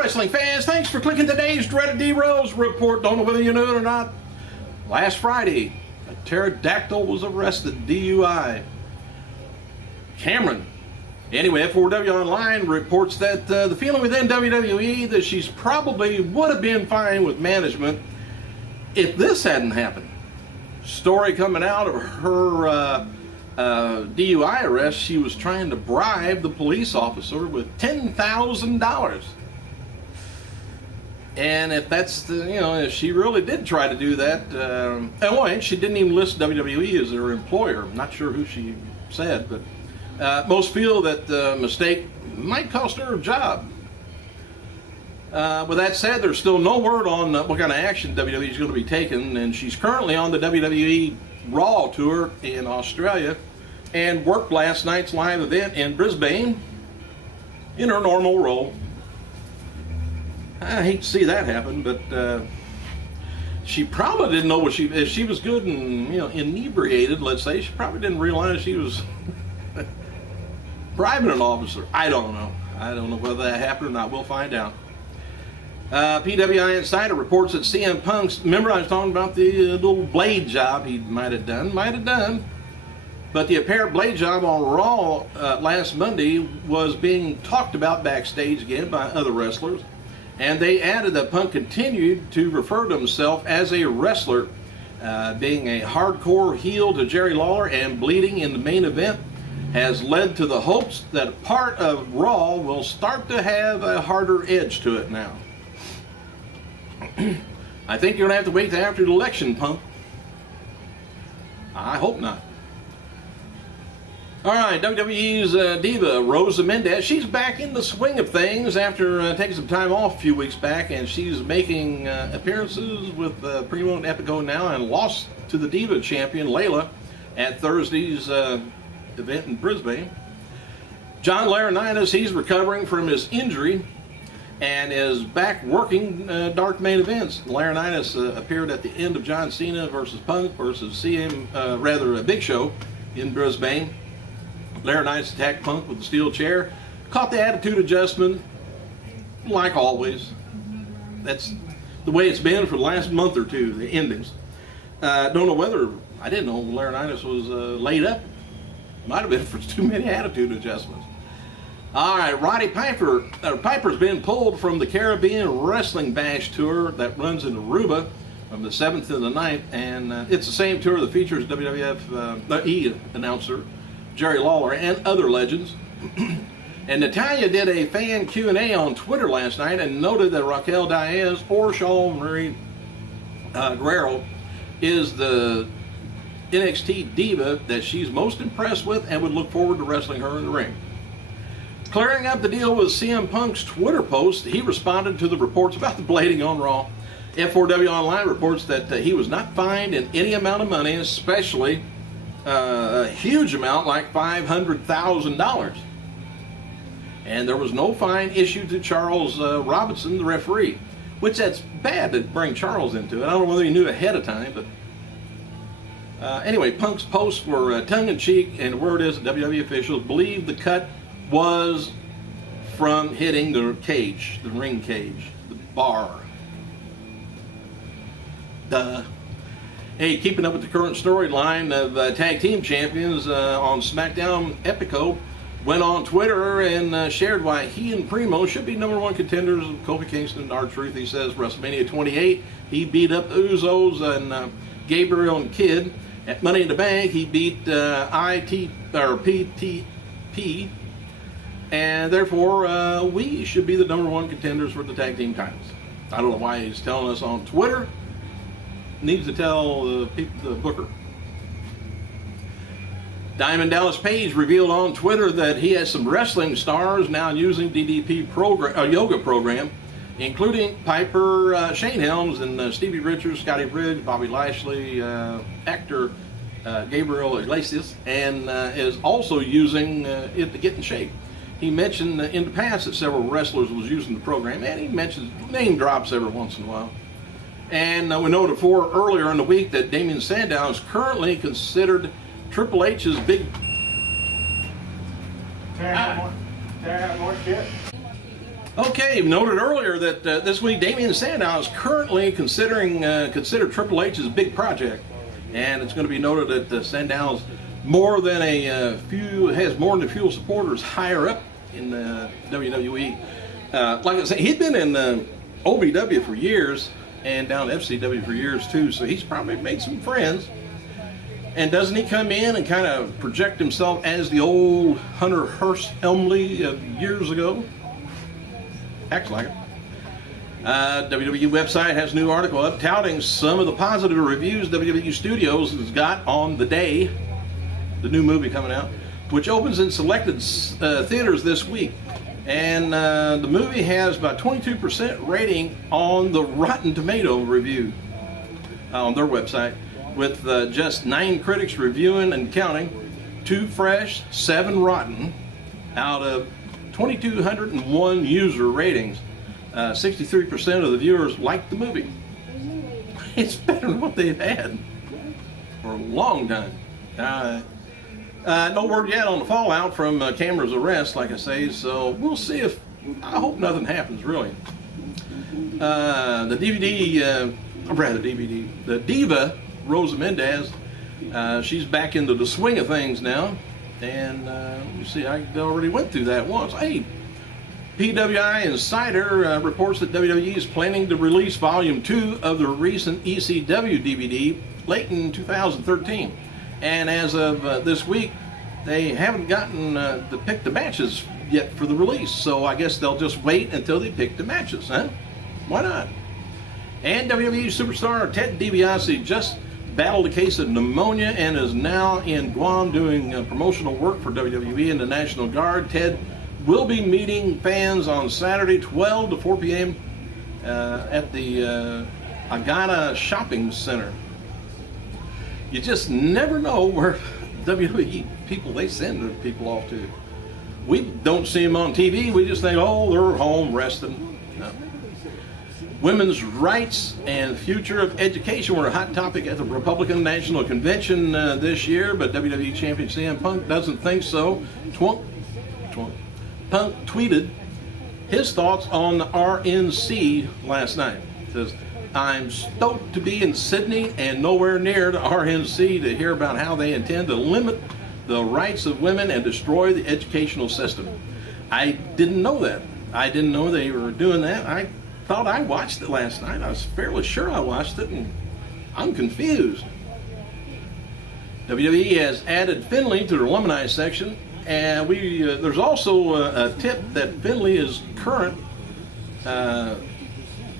wrestling fans, thanks for clicking today's dreaded D-Rose report. Don't know whether you knew it or not. Last Friday, a pterodactyl was arrested, DUI. Cameron. Anyway, F4W Online reports that the feeling within WWE that she's probably would have been fine with management if this hadn't happened. Story coming out of her DUI arrest, she was trying to bribe the police officer with $10,000. And if that's the, if she really did try to do that, and she didn't even list WWE as her employer. I'm not sure who she said, but most feel that the mistake might cost her a job. With that said, there's still no word on what kind of action WWE is going to be taking, and she's currently on the WWE Raw tour in Australia and worked last night's live event in Brisbane in her normal role. I hate to see that happen, but she probably didn't know what if she was good and inebriated, let's say, she probably didn't realize she was bribing an officer. I don't know whether that happened or not. We'll find out. PWI Insider reports that CM Punk's, remember I was talking about the little blade job he might have done, but the apparent blade job on Raw last Monday was being talked about backstage again by other wrestlers, and they added that Punk continued to refer to himself as a wrestler, being a hardcore heel to Jerry Lawler and bleeding in the main event has led to the hopes that a part of Raw will start to have a harder edge to it now. I think you're going to have to wait till after the election, Punk. I hope not. All right, WWE's diva, Rosa Mendez, she's back in the swing of things after taking some time off a few weeks back, and she's making appearances with Primo and Epico now, and lost to the Diva champion, Layla, at Thursday's event in Brisbane. John Laurinaitis, he's recovering from his injury and is back working dark main events. Laurinaitis appeared at the end of John Cena versus Punk versus Big Show in Brisbane. Laurinaitis attacked Punk with the steel chair, caught the attitude adjustment, like always. That's the way it's been for the last month or two, the endings. Don't know whether, I didn't know Laurinaitis was laid up. Might have been for too many attitude adjustments. All right, Roddy Piper's been pulled from the Caribbean Wrestling Bash tour that runs in Aruba from the 7th to the 9th, and it's the same tour that features WWF announcer Jerry Lawler and other legends. And Natalia did a fan Q&A on Twitter last night and noted that Raquel Diaz or Shawn Marie Guerrero is the NXT diva that she's most impressed with and would look forward to wrestling her in the ring. Clearing up the deal with CM Punk's Twitter post, he responded to the reports about the blading on Raw. F4W Online reports that he was not fined in any amount of money, especially a huge amount like $500,000. And there was no fine issued to Charles Robinson, the referee, which that's bad to bring Charles into it. I don't know whether he knew ahead of time, but anyway, Punk's posts were tongue-in-cheek, and the word is that WWE officials believe the cut was from hitting the cage, the ring cage, the bar. Duh. Hey, keeping up with the current storyline of tag team champions on SmackDown, Epico went on Twitter and shared why he and Primo should be #1 contenders of Kofi Kingston and R-Truth. He says WrestleMania 28, he beat up the Usos and Gabriel and Kidd. At Money in the Bank, he beat PTP, and therefore we should be the #1 contenders for the tag team titles. I don't know why he's telling us on Twitter. Needs to tell the booker. Diamond Dallas Page revealed on Twitter that he has some wrestling stars now using DDP yoga program, including Piper, Shane Helms, and Stevie Richards, Scotty Bridge, Bobby Lashley, actor Gabriel Iglesias, and is also using it to get in shape. He mentioned in the past that several wrestlers was using the program, and he mentions name drops every once in a while. And we noted earlier in the week that Damien Sandow is currently considered Triple H's big... More shit? Okay, noted earlier that this week Damien Sandow is currently considered Triple H's big project, and it's going to be noted that Sandow's has more than a few supporters higher up in WWE. Like I said, he'd been in OVW for years and down to FCW for years too, so he's probably made some friends. And doesn't he come in and kind of project himself as the old Hunter Hearst Helmsley of years ago? Acts like it. WWE website has a new article up touting some of the positive reviews WWE Studios has got on The Day, the new movie coming out, which opens in selected theaters this week. And the movie has about 22% rating on the Rotten Tomato review on their website, with just 9 critics reviewing and counting, 2 fresh, 7 rotten, out of 2,201 user ratings. 63% of the viewers liked the movie. It's better than what they've had for a long time. No word yet on the fallout from Cameron's arrest, like I say, so we'll see if, I hope nothing happens, really. The diva, Rosa Mendez, she's back into the swing of things now, and you see, I already went through that once. Hey, PWI Insider reports that WWE is planning to release Volume 2 of the recent ECW DVD late in 2013. And as of this week, they haven't gotten to pick the matches yet for the release. So I guess they'll just wait until they pick the matches, huh? Why not? And WWE superstar Ted DiBiase just battled a case of pneumonia and is now in Guam doing promotional work for WWE and the National Guard. Ted will be meeting fans on Saturday, 12 to 4 p.m. At the Agana Shopping Center. You just never know where WWE people, they send their people off to. We don't see them on TV. We just think, oh, they're home resting. No. Women's rights and future of education were a hot topic at the Republican National Convention this year, but WWE Champion CM Punk doesn't think so. Punk tweeted his thoughts on the RNC last night. He says, I'm stoked to be in Sydney and nowhere near the RNC to hear about how they intend to limit the rights of women and destroy the educational system. I didn't know that. I didn't know they were doing that. I thought I watched it last night. I was fairly sure I watched it, and I'm confused. WWE has added Finlay to the alumni section, and there's also a tip that Finlay is current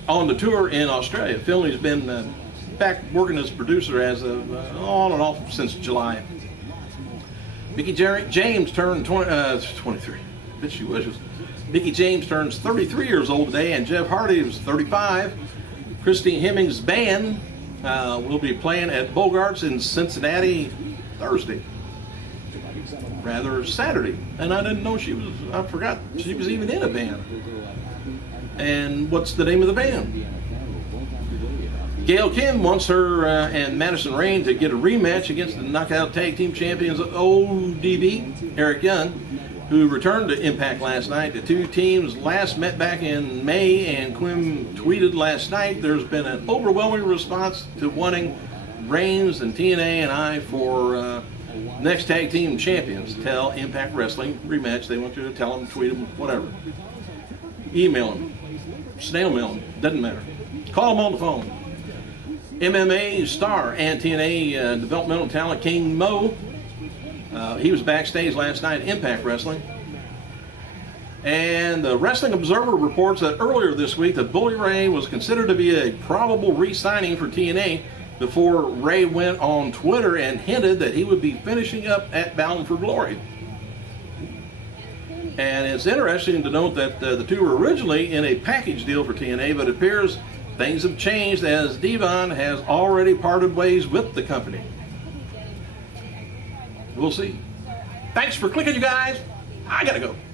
on the tour in Australia. Finley's been back working as a producer as of on and off since July. Mickey James turned 23. I bet she wishes. Mickey James turns 33 years old today, and Jeff Hardy is 35. Christine Hemmings' band will be playing at Bogart's in Cincinnati Thursday. Rather Saturday. And I didn't know I forgot she was even in a band. And what's the name of the band? Gail Kim wants her and Madison Rayne to get a rematch against the Knockout Tag Team Champions ODB, Eric Young, who returned to Impact last night. The two teams last met back in May, and Kim tweeted last night, there's been an overwhelming response to wanting Reigns and TNA and I for next tag team champions. Tell Impact Wrestling rematch. They want you to tell them, tweet them, whatever. Email them, snail mail them, doesn't matter. Call them on the phone. MMA star and TNA developmental talent King Mo. He was backstage last night at Impact Wrestling. And the Wrestling Observer reports that earlier this week that Bully Ray was considered to be a probable re-signing for TNA before Ray went on Twitter and hinted that he would be finishing up at Bound for Glory. And it's interesting to note that the two were originally in a package deal for TNA, but it appears things have changed as Devon has already parted ways with the company. We'll see. Thanks for clicking, you guys. I gotta go.